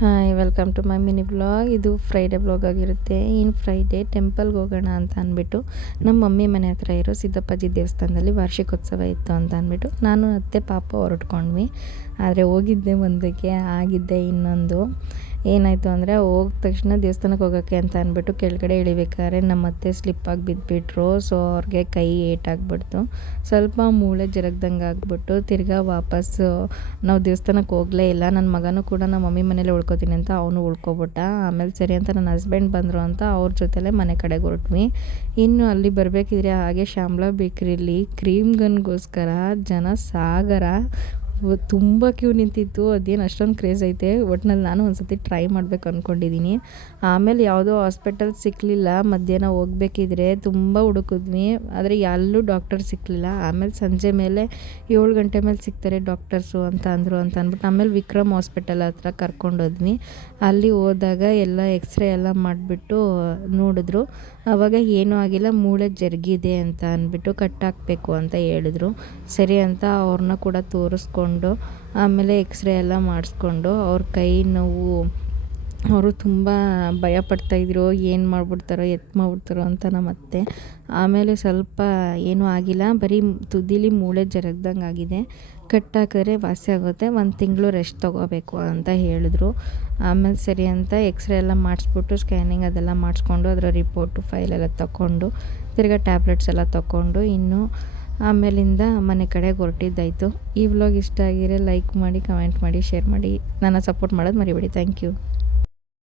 Hi welcome to my mini blog. ಇದು Friday blog ಆಗಿರುತ್ತೆ. ಇನ್ನು ಫ್ರೈಡೇ ಟೆಂಪಲ್ಗೆ ಹೋಗೋಣ ಅಂತ ಅಂದ್ಬಿಟ್ಟು ನಮ್ಮ ಮಮ್ಮಿ ಮನೆ ಹತ್ರ ಇರೋ ಸಿದ್ದಪ್ಪಾಜಿ ದೇವಸ್ಥಾನದಲ್ಲಿ ವಾರ್ಷಿಕೋತ್ಸವ ಇತ್ತು ಅಂತ ಅಂದ್ಬಿಟ್ಟು ನಾನು ಅತ್ತೆ ಪಾಪ ಹೊರಟ್ಕೊಂಡ್ವಿ. ಆದರೆ ಹೋಗಿದ್ದೆ ಒಂದಕ್ಕೆ, ಆಗಿದ್ದೆ ಇನ್ನೊಂದು. ಏನಾಯಿತು ಅಂದರೆ ಹೋದ ತಕ್ಷಣ ದೇವಸ್ಥಾನಕ್ಕೆ ಹೋಗೋಕ್ಕೆ ಅಂತ ಅಂದ್ಬಿಟ್ಟು ಕೆಳಗಡೆ ಇಳಿಬೇಕಾದ್ರೆ ನಮ್ಮ ಅತ್ತೆ ಸ್ಲಿಪ್ಪಾಗಿ ಬಿದ್ದುಬಿಟ್ರು. ಸೊ ಅವ್ರಿಗೆ ಕೈ ಏಟಾಗ್ಬಿಡ್ತು, ಸ್ವಲ್ಪ ಮೂಳೆ ಜರಗ್ದಂಗೆ ಆಗ್ಬಿಟ್ಟು ತಿರ್ಗಾ ವಾಪಸ್ಸು ನಾವು ದೇವಸ್ಥಾನಕ್ಕೆ ಹೋಗಲೇ ಇಲ್ಲ. ನನ್ನ ಮಗನೂ ಕೂಡ ನಮ್ಮ ಮಮ್ಮಿ ಮನೇಲಿ ಉಳ್ಕೊತೀನಿ ಅಂತ ಅವನು ಉಳ್ಕೊಬಿಟ್ಟ. ಆಮೇಲೆ ಸರಿ ಅಂತ ನನ್ನ ಹಸ್ಬೆಂಡ್ ಬಂದರು ಅಂತ ಅವ್ರ ಜೊತೆಲೇ ಮನೆ ಕಡೆಗೆ ಹೊರಟ್ವಿ. ಇನ್ನು ಅಲ್ಲಿ ಬರಬೇಕಿದ್ರೆ ಹಾಗೆ ಶ್ಯಾಮ್ಲಾ ಬೇಕ್ರಿಲಿ ಕ್ರೀಮ್ ಗನ್ಗೋಸ್ಕರ ಜನ ಸಾಗರ, ತುಂಬ ಕ್ಯೂ ನಿಂತಿತ್ತು. ಅದೇನು ಅಷ್ಟೊಂದು ಕ್ರೇಜ್ ಐತೆ. ಒಟ್ನಲ್ಲಿ ನಾನು ಒಂದು ಸತಿ ಟ್ರೈ ಮಾಡಬೇಕು ಅಂದ್ಕೊಂಡಿದ್ದೀನಿ. ಆಮೇಲೆ ಯಾವುದೋ ಹಾಸ್ಪಿಟಲ್ ಸಿಕ್ಕಲಿಲ್ಲ. ಮಧ್ಯಾಹ್ನ ಹೋಗ್ಬೇಕಿದ್ರೆ ತುಂಬ ಹುಡುಕಿದ್ವಿ, ಆದರೆ ಎಲ್ಲೂ ಡಾಕ್ಟರ್ ಸಿಕ್ಕಲಿಲ್ಲ. ಆಮೇಲೆ ಸಂಜೆ ಮೇಲೆ 7 ಗಂಟೆ ಮೇಲೆ ಸಿಗ್ತಾರೆ ಡಾಕ್ಟರ್ಸು ಅಂತ ಅಂದ್ಬಿಟ್ಟು ಆಮೇಲೆ ವಿಕ್ರಮ್ ಹಾಸ್ಪಿಟಲ್ ಹತ್ರ ಕರ್ಕೊಂಡೋದ್ವಿ. ಅಲ್ಲಿ ಹೋದಾಗ ಎಲ್ಲ ಎಕ್ಸ್ರೇ ಎಲ್ಲ ಮಾಡಿಬಿಟ್ಟು ನೋಡಿದ್ರು. ಆವಾಗ ಏನೂ ಆಗಿಲ್ಲ, ಮೂಳೆ ಜರುಗಿದೆ ಅಂತ ಅಂದ್ಬಿಟ್ಟು ಕಟ್ಟಾಕಬೇಕು ಅಂತ ಹೇಳಿದ್ರು. ಸರಿ ಅಂತ ಅವ್ರನ್ನ ಕೂಡ ತೋರಿಸ್ಕೊಂಡು ಆಮೇಲೆ ಎಕ್ಸ್ರೇ ಎಲ್ಲ ಮಾಡಿಸ್ಕೊಂಡು ಅವ್ರ ಕೈ ನೋವು, ಅವರು ತುಂಬ ಭಯಪಡ್ತಾಯಿದ್ರು, ಏನು ಮಾಡಿಬಿಡ್ತಾರೋ ಮಾಡ್ಬಿಡ್ತಾರೋ ಅಂತ ನಮ್ಮತ್ತೆ. ಆಮೇಲೆ ಸ್ವಲ್ಪ ಏನೂ ಆಗಿಲ್ಲ, ಬರೀ ತುದಿಲಿ ಮೂಳೆ ಜರಗ್ದಂಗೆ ಆಗಿದೆ, ಕಟ್ಟಾಕಿದ್ರೆ ವಾಸಿ ಆಗುತ್ತೆ, 1 ತಿಂಗಳು ರೆಸ್ಟ್ ತೊಗೋಬೇಕು ಅಂತ ಹೇಳಿದ್ರು. ಆಮೇಲೆ ಸರಿ ಅಂತ ಎಕ್ಸ್ರೇ ಎಲ್ಲ ಮಾಡಿಸ್ಬಿಟ್ಟು ಸ್ಕ್ಯಾನಿಂಗ್ ಅದೆಲ್ಲ ಮಾಡಿಸ್ಕೊಂಡು ಅದರ ರಿಪೋರ್ಟು ಫೈಲೆಲ್ಲ ತಗೊಂಡು ತಿರ್ಗಾ ಟ್ಯಾಬ್ಲೆಟ್ಸ್ ಎಲ್ಲ ತಗೊಂಡು ಇನ್ನು ಆಮೇಲಿಂದ ಮನೆ ಕಡೆಗೆ ಹೊರಟಿದ್ದಾಯಿತು. ಈ ವ್ಲಾಗ್ ಇಷ್ಟ ಆಗಿದ್ರೆ ಲೈಕ್ ಮಾಡಿ, ಕಮೆಂಟ್ ಮಾಡಿ, ಶೇರ್ ಮಾಡಿ. ನನ್ನ ಸಪೋರ್ಟ್ ಮಾಡೋದು ಮರಿಬೇಡಿ. Thank you.